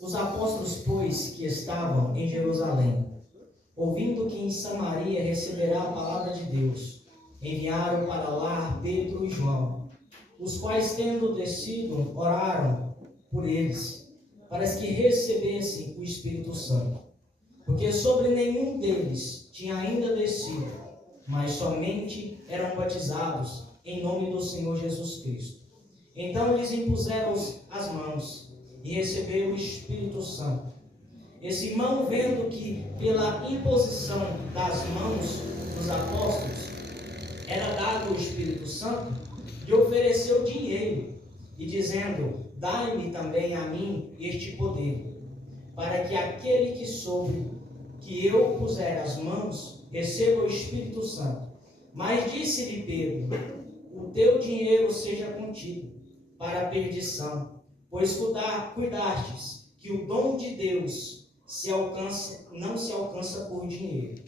Os apóstolos, pois, que estavam em Jerusalém, ouvindo que em Samaria receberá a palavra de Deus, enviaram para lá Pedro e João, os quais, tendo descido, oraram por eles, para que recebessem o Espírito Santo, porque sobre nenhum deles tinha ainda descido, mas somente eram batizados em nome do Senhor Jesus Cristo. Então lhes impuseram as mãos e receberam o Espírito Santo. E Simão, vendo que pela imposição das mãos dos apóstolos era dado o Espírito Santo, lhe ofereceu dinheiro, e dizendo: dai-me também a mim este poder, para que aquele que sobre que eu puser as mãos receba o Espírito Santo. Mas disse-lhe Pedro: o teu dinheiro seja contigo para a perdição, pois cuidastes que o dom de Deus não se alcança por dinheiro.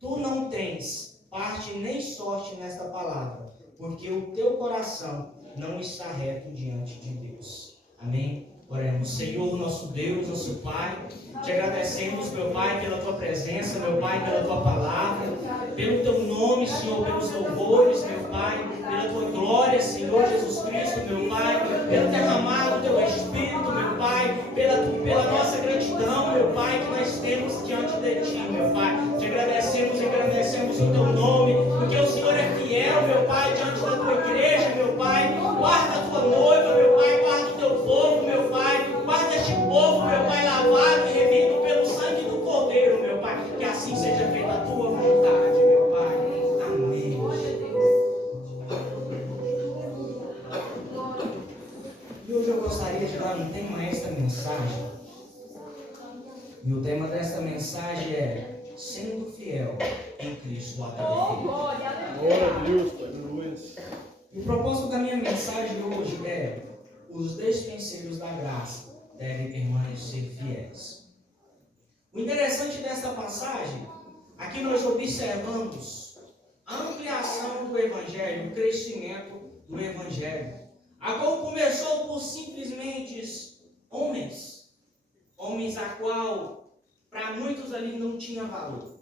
Tu não tens parte nem sorte nesta palavra, porque o teu coração não está reto diante de Deus. Amém? Oremos. Senhor, nosso Deus, nosso Pai, te agradecemos, meu Pai, pela tua presença, meu Pai, pela tua palavra, pelo teu nome, Senhor, pelos louvores, meu Pai, pela tua glória, Senhor Jesus Cristo, meu Pai, pelo derramado teu Espírito, meu Pai, pela nossa gratidão, meu Pai, que nós temos diante de ti, meu Pai. Te agradecemos e agradecemos o teu nome, porque o Senhor é fiel, meu Pai, diante da tua igreja, meu Pai. Guarda a tua noiva, meu Pai, guarda o teu povo, meu Pai, guarda este povo, meu Pai, lavado e remido pelo sangue do Cordeiro, meu Pai. Que assim seja feita a tua vontade, meu Pai. Amém. E hoje eu gostaria de dar um tema a esta mensagem. E o tema desta mensagem é: sendo fiel em Cristo até o fim. Glória a Deus, aleluia. E o propósito da minha mensagem hoje é: os despenseiros da graça devem permanecer fiéis. O interessante desta passagem, aqui nós observamos a ampliação do Evangelho, o crescimento do Evangelho, a qual começou por simplesmente homens a qual para muitos ali não tinha valor,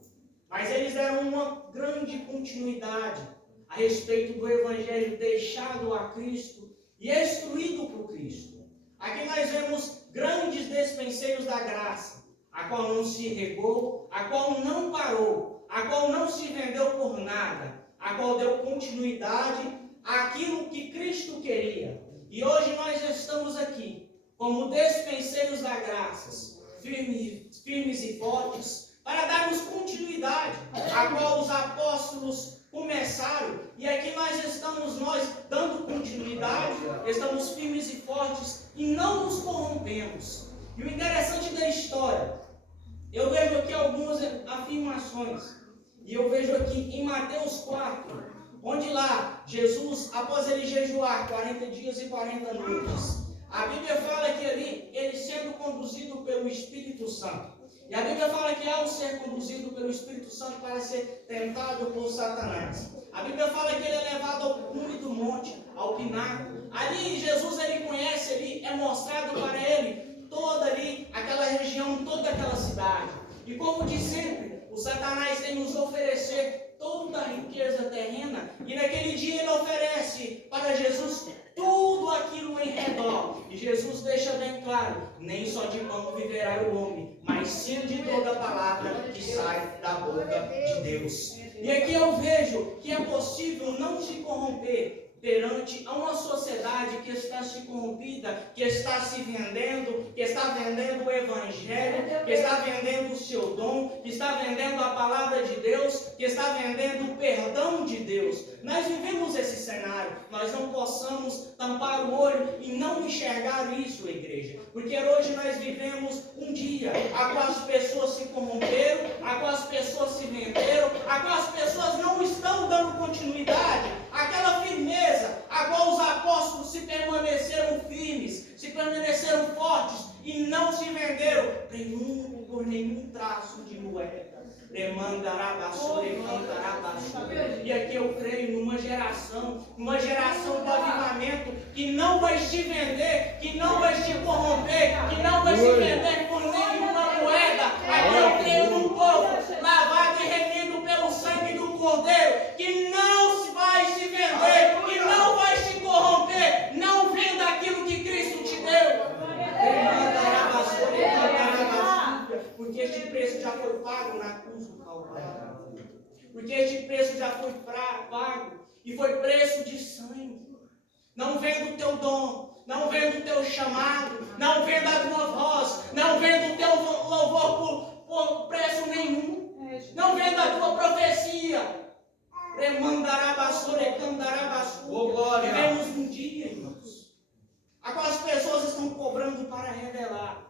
mas eles deram uma grande continuidade a respeito do Evangelho deixado a Cristo e instruído por Cristo. Aqui nós vemos grandes despenseiros da graça, a qual não se regou, a qual não parou, a qual não se vendeu por nada, a qual deu continuidade àquilo que Cristo queria. E hoje nós estamos aqui como despenseiros da graça, firmes e fortes, para darmos continuidade a qual os apóstolos começaram, e aqui estamos nós dando continuidade, estamos firmes e fortes e não nos corrompemos. E o interessante da história, eu vejo aqui algumas afirmações, e eu vejo aqui em Mateus 4, onde lá Jesus, após ele jejuar 40 dias e 40 noites, a Bíblia fala que ali ele sendo conduzido pelo Espírito Santo. E a Bíblia fala que ao ser conduzido pelo Espírito Santo para ser tentado por Satanás, a Bíblia fala que ele é levado ao cume do monte, ao pináculo. Ali Jesus ele conhece, ele é mostrado para ele toda ali aquela região, toda aquela cidade. E como de sempre, o Satanás tem nos oferecer toda a riqueza terrena, e naquele dia ele oferece para Jesus tudo aquilo em redor. E Jesus deixa bem claro: nem só de pão viverá o homem, mas sim de toda a palavra que sai da boca de Deus. E aqui eu vejo que é possível não se corromper perante a uma sociedade que está se corrompida, que está se vendendo, que está vendendo o Evangelho, que está vendendo o seu dom, que está vendendo a palavra de Deus, que está vendendo o perdão de Deus. Nós vivemos esse cenário, nós não possamos tampar o olho e não enxergar isso, igreja, porque hoje nós vivemos um dia a qual as pessoas se corromperam, a qual as pessoas se venderam, a qual as pessoas não estão dando continuidade àquela firmeza a qual os apóstolos se permaneceram firmes, se permaneceram fortes e não se venderam por nenhum traço de moeda. E aqui eu creio numa geração do avivamento que não vai te vender, que não vai te corromper, que não vai vai se vender por nenhuma moeda. Aqui eu creio num povo lavado e remido pelo sangue do Cordeiro, que não vai se vender, que não vai se corromper. Não venda aquilo que Cristo te deu. Porque este preço já foi pago na cruz do Calvário. Porque este preço já foi pago e foi preço de sangue. Não venda o teu dom, não venda o teu chamado, não venda a tua voz, não venda o teu louvor por preço nenhum. Não venda a tua profecia. Vivemos um dia, irmãos, a qual as pessoas estão cobrando para revelar.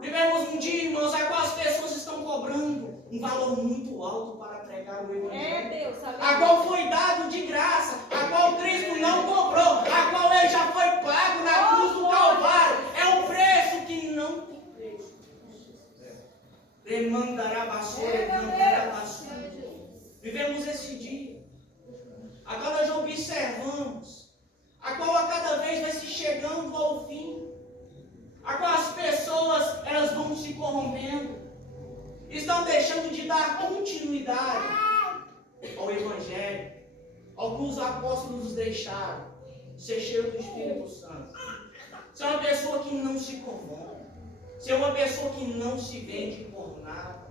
Vivemos um dia, irmãos, a qual as pessoas estão cobrando um valor muito alto para pregar o Evangelho. A qual foi dado de graça, a qual Cristo não cobrou, a qual ele já foi pago na cruz do Calvário. É um preço que não tem preço. Vivemos esse dia, a qual nós observamos, a qual a cada vez vai se chegando ao fim, a qual as pessoas elas vão se corrompendo, estão deixando de dar continuidade ao Evangelho, ao que os apóstolos nos deixaram, ser cheio do Espírito Santo. Ser uma pessoa que não se corrompe, ser uma pessoa que não se vende por nada,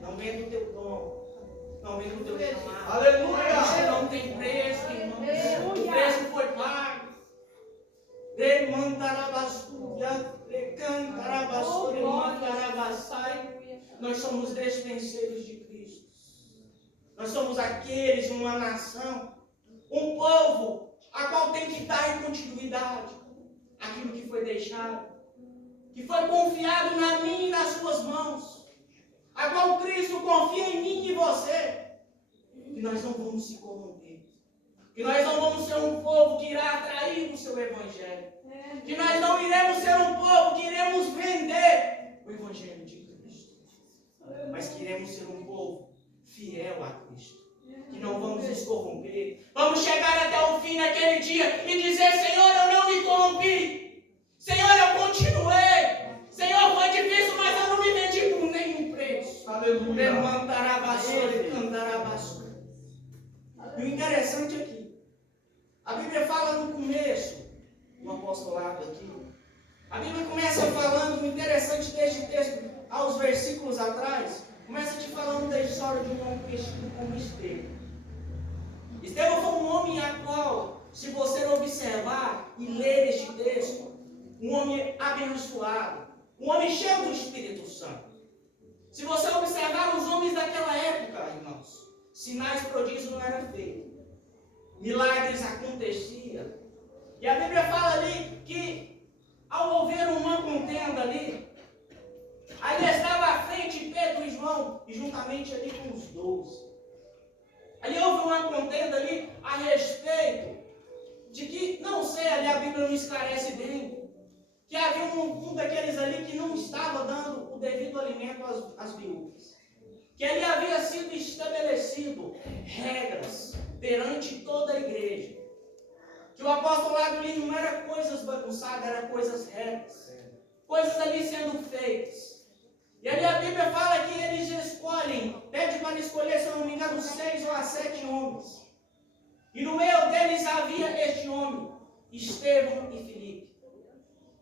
não vende o teu dom, não vende o teu chamado. Aleluia! Isso não tem preço, irmãos. O preço foi pago. Nós somos despenseiros de Cristo. Nós somos aqueles, uma nação, um povo, a qual tem que dar em continuidade aquilo que foi deixado, que foi confiado na minha e nas suas mãos, a qual Cristo confia em mim e você, que nós não vamos se corromper, que nós não vamos ser um povo que irá atrair o seu Evangelho, que nós não iremos ser um povo que iremos vender o Evangelho de Cristo, mas que iremos ser um povo fiel a Cristo, que não vamos nos corromper. Vamos chegar até o fim naquele dia e dizer: Senhor, eu não me corrompi, Senhor, eu continuei, Senhor, foi difícil, mas eu não me vendi por nenhum preço. Aleluia! E o interessante aqui, a Bíblia fala no começo do apostolado aqui, a Bíblia começa falando, o interessante deste texto, aos versículos atrás, começa te falando da história de um homem conhecido como Estevão. Estevão foi um homem a qual, se você observar e ler este texto, um homem abençoado, um homem cheio do Espírito Santo. Se você observar os homens daquela época, irmãos, sinais prodígios não eram feitos, milagres aconteciam. E a Bíblia fala ali que, ao houver uma contenda ali estava à frente Pedro e João, e juntamente ali com os 12. Ali houve uma contenda ali a respeito de que, não sei, ali a Bíblia não esclarece bem, que havia um daqueles ali que não estava dando o devido alimento às viúvas. Que ali havia sido estabelecido regras perante toda a igreja. Que o apostolado ali não era coisas bagunçadas, era coisas retas. Coisas ali sendo feitas. E ali a Bíblia fala que eles escolhem, pede para escolher, se eu não me engano, 6 ou 7 homens. E no meio deles havia este homem, Estevão e Filipe.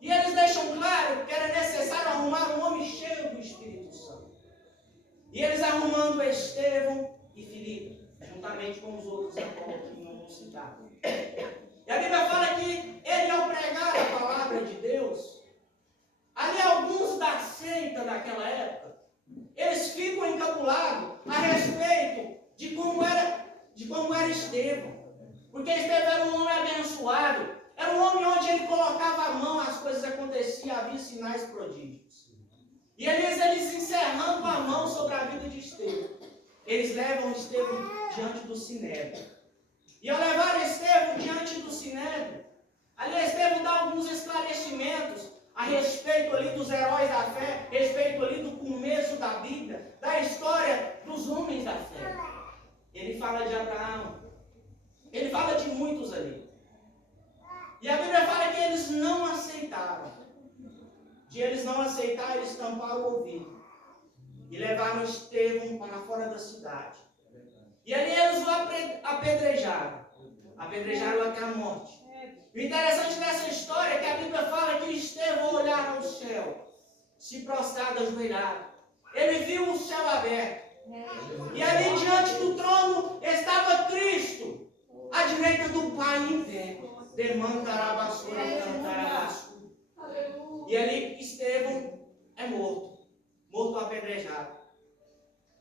E eles deixam claro que era necessário arrumar um homem cheio do Espírito Santo. E eles arrumando Estevão e Filipe, juntamente com os outros a qual aqui não vou citar. E a Bíblia fala que ele, ao pregar a palavra de Deus, ali alguns da seita daquela época, eles ficam encabulados a respeito de como era Estevão. Porque Estevão era um homem abençoado, era um homem onde ele colocava a mão, as coisas aconteciam, havia sinais prodígios. E eles encerrando a mão sobre a vida de Estevão, eles levam Estevão diante do Sinédrio. E ao levar Estevão diante do Sinédrio, ali Estevão dá alguns esclarecimentos a respeito ali dos heróis da fé, a respeito ali do começo da Bíblia, da história dos homens da fé. Ele fala de Abraão, ele fala de muitos ali. E a Bíblia fala que eles não aceitaram. de eles não aceitarem, eles tamparam o ouvido e levaram Estevão para fora da cidade. E ali eles o apedrejaram até a morte. O interessante dessa história é que a Bíblia fala que Estevão olhar ao céu, se prostrado, ajoelhado. Ele viu o céu aberto. E ali diante do trono estava Cristo, à direita do Pai em pé. Demantarabassura, cantarabassura. E ali Estevão é morto apedrejado.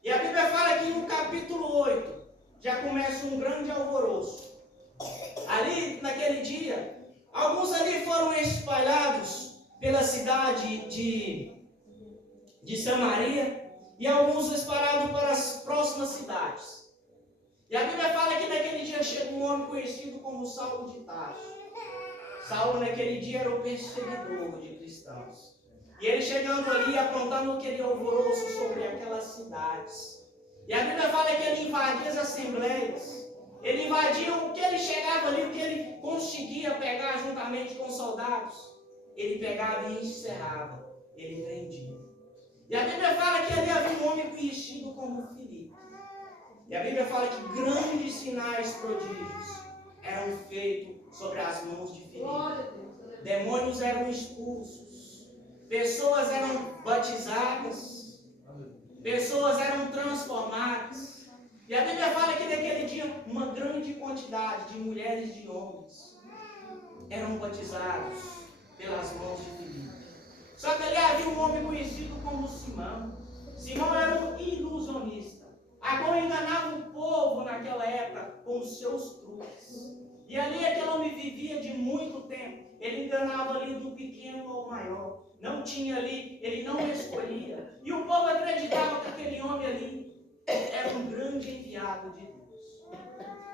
E a Bíblia fala que no capítulo 8 já começa um grande alvoroço. Ali, naquele dia, alguns ali foram espalhados pela cidade de Samaria e alguns espalhados para as próximas cidades. E a Bíblia fala que naquele dia chega um homem conhecido como Saulo de Tarso. Saulo naquele dia era o perseguidor de cristãos. E ele chegando ali, aprontando aquele alvoroço sobre aquelas cidades. E a Bíblia fala que ele invadia as assembleias. Ele invadia o que ele chegava ali, o que ele conseguia pegar juntamente com os soldados. Ele pegava e encerrava. Ele prendia. E a Bíblia fala que ali havia um homem conhecido como Filipe. E a Bíblia fala que grandes sinais prodígios eram feitos sobre as mãos de Filipe. Demônios eram expulsos. Pessoas eram batizadas. Pessoas eram transformadas. E a Bíblia fala que naquele dia uma grande quantidade de mulheres e de homens eram batizados pelas mãos de Filipe. Só que ali havia um homem conhecido como Simão. Simão era um ilusionista, a qual enganava o povo naquela época com os seus truques. E ali aquele homem vivia de muito tempo. Ele enganava ali do pequeno ao maior. Não tinha ali, ele não escolhia. E o povo acreditava que aquele homem ali era um grande enviado de Deus.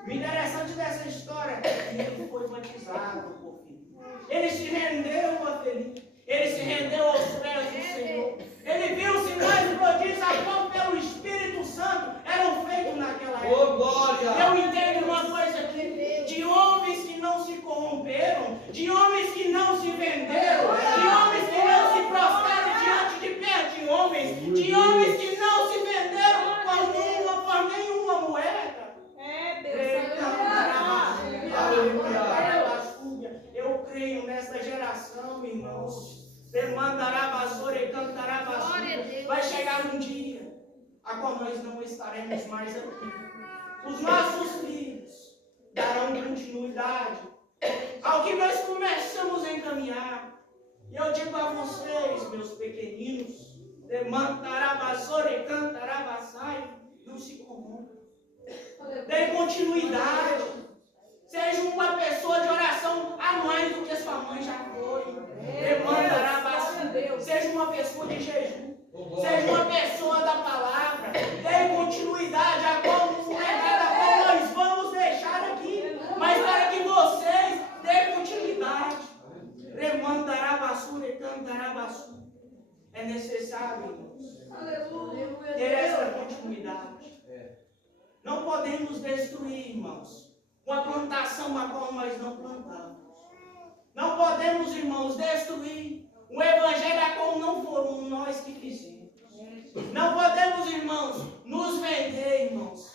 O interessante dessa história é que ele foi batizado por Filipe. Ele se rendeu a Filipe. Ele se rendeu aos pés do Senhor. Ele viu os sinais e prodígios como pelo Espírito Santo eram feitos naquela época. Oh, glória! Eu entendo uma coisa aqui, de homens que não se corromperam, de homens que não se venderam, de homens que não se prostraram diante de pé de homens, de homens que não se venderam por nenhuma moeda. Eu creio nesta geração, irmãos. Vai chegar um dia a qual nós não estaremos mais aqui. Os nossos filhos darão continuidade ao que nós começamos a encaminhar. E eu digo a vocês, meus pequeninos, não se corrompam. Dê continuidade. Seja uma pessoa de oração a mais do que sua mãe já foi. Seja uma pessoa de jejum. Seja uma pessoa da palavra. Dê continuidade a qual legado a qual nós vamos deixar aqui. Mas para que vocês dêem continuidade. É necessário, irmãos, ter essa continuidade. Não podemos destruir, irmãos, uma plantação a qual nós não plantamos. Não podemos, irmãos, destruir um evangelho a qual não foram nós que fizemos. Não podemos, irmãos, nos vender, irmãos,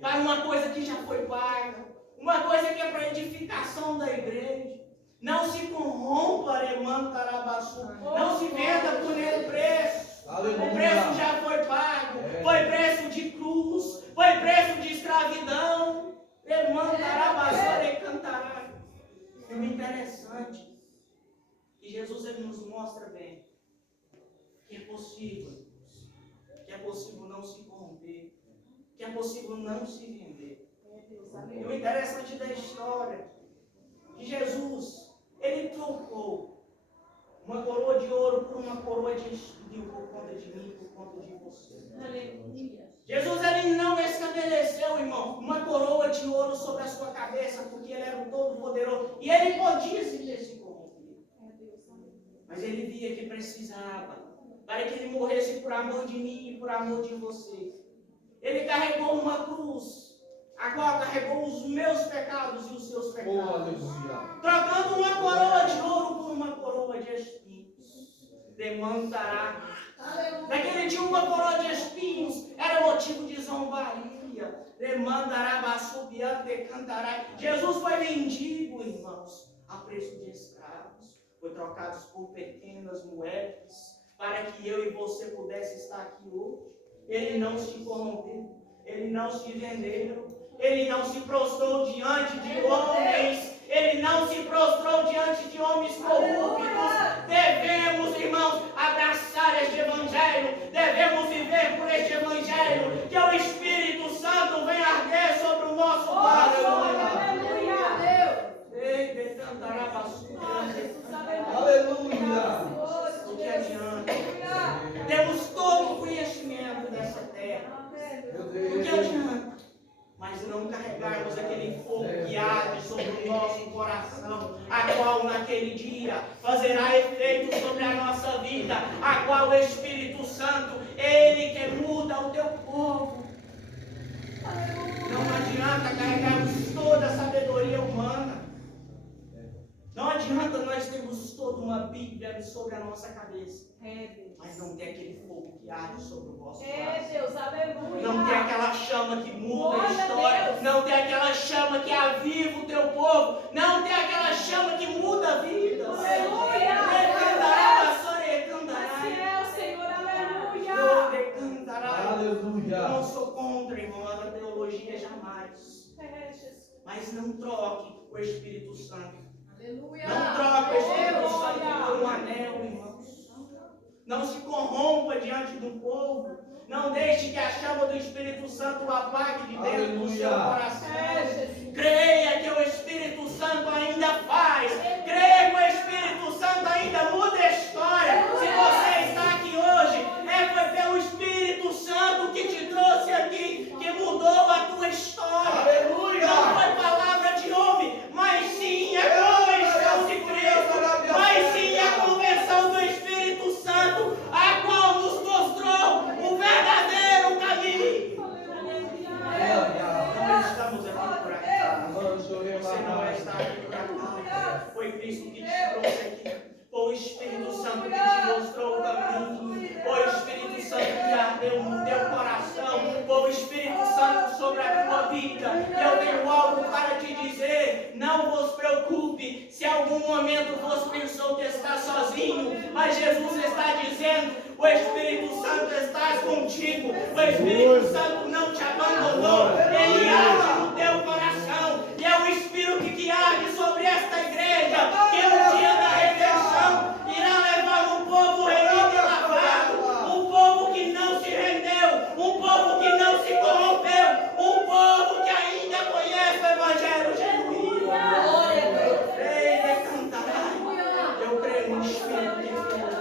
para uma coisa que já foi paga, uma coisa que é para edificação da igreja. Não se corrompa, não se venda por nenhum preço. O preço já foi pago, foi preço de cruz, foi preço de escravidão. E o interessante é que Jesus ele nos mostra bem que é possível não se corromper, que é possível não se vender. E o interessante da história é que Jesus ele trocou uma coroa de ouro por uma coroa de espinho por conta de mim, por conta de você. Aleluia. Jesus ele não estabeleceu, irmão, uma coroa de ouro sobre a sua cabeça, porque ele era o Todo-Poderoso. E ele podia se corromper. Mas ele via que precisava, para que ele morresse por amor de mim e por amor de você. Ele carregou uma cruz, a qual carregou os meus pecados e os seus pecados. Trocando uma coroa de ouro por uma coroa de espinhos. levantará. Naquele dia uma coroa de espinhos era motivo de zombaria. Levantará, bassobiando, decantará. Jesus foi mendigo, irmãos, a preço de escravos. Foi trocado por pequenas moedas para que eu e você pudesse estar aqui hoje. Ele não se corrompeu, ele não se vendeu, ele não se prostrou diante de homens, ele não se prostrou diante de homens corruptos. Devemos, irmãos, abraçar este evangelho, devemos viver por este evangelho, que o Espírito Santo venha arder sobre o nosso coração. Aleluia. O que adianta? Temos todo o conhecimento dessa terra. O que adianta? Mas não carregarmos aquele fogo que arde sobre o nosso coração, a qual naquele dia fazerá efeito sobre a nossa vida, a qual o Espírito Santo, ele que muda o teu povo. Não adianta carregarmos toda a sabedoria humana. Não adianta nós termos toda uma Bíblia sobre a nossa cabeça, mas não ter aquele fogo que arde sobre o vosso coração. Deus, aleluia. Não ter aquela chama que muda a história. Não ter aquela chama que aviva o teu povo. Não ter aquela chama que muda vidas. Aleluia. Assim é o Senhor, aleluia. Aleluia. Eu não sou contra, irmão, a teologia jamais. Mas não troque o Espírito Santo. Não troque o Espírito Santo por um anel, irmãos. Não se corrompa diante do povo. Não deixe que a chama do Espírito Santo o apague de dentro do seu coração. Creia que o Espírito Santo ainda faz. Creia que o Espírito Santo ainda muda a história. Se você está aqui hoje, foi pelo Espírito Santo que te trouxe aqui, que mudou a tua história. Aleluia. Não foi palavra de homem, mas sim a convenção de Cristo. Mas sim a convenção do Espírito Santo, a qual nos mostrou o verdadeiro caminho. Não estamos aqui por acaso. Você não está aqui por acaso. Foi Cristo que te trouxe aqui. Foi o Espírito Santo que te mostrou o caminho. Foi o Espírito Santo que ardeu no teu coração. Foi o Espírito Santo sobre a tua vida. Eu tenho algo para te dizer. Não vos preocupe se algum momento você pensou que está sozinho. Mas Jesus está dizendo: o Espírito Santo está contigo. O Espírito Santo não te abandonou. Ele arde no teu coração. E é o Espírito que arde sobre esta igreja, que no dia da redenção irá levar um povo remido e lavado, um povo que não se rendeu, um povo que não se corrompeu, um povo que ainda conhece o Evangelho genuíno. Eu creio no Espírito que muda.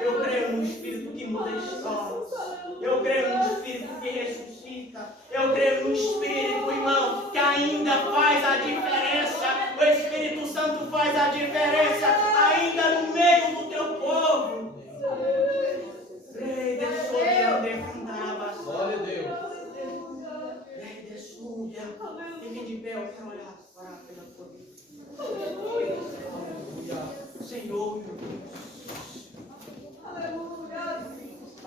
Eu creio no Espírito que muda histórias. Eu creio no Espírito que ressuscita. Eu creio no Espírito, irmão, que ainda faz a diferença. O Espírito Santo faz a diferença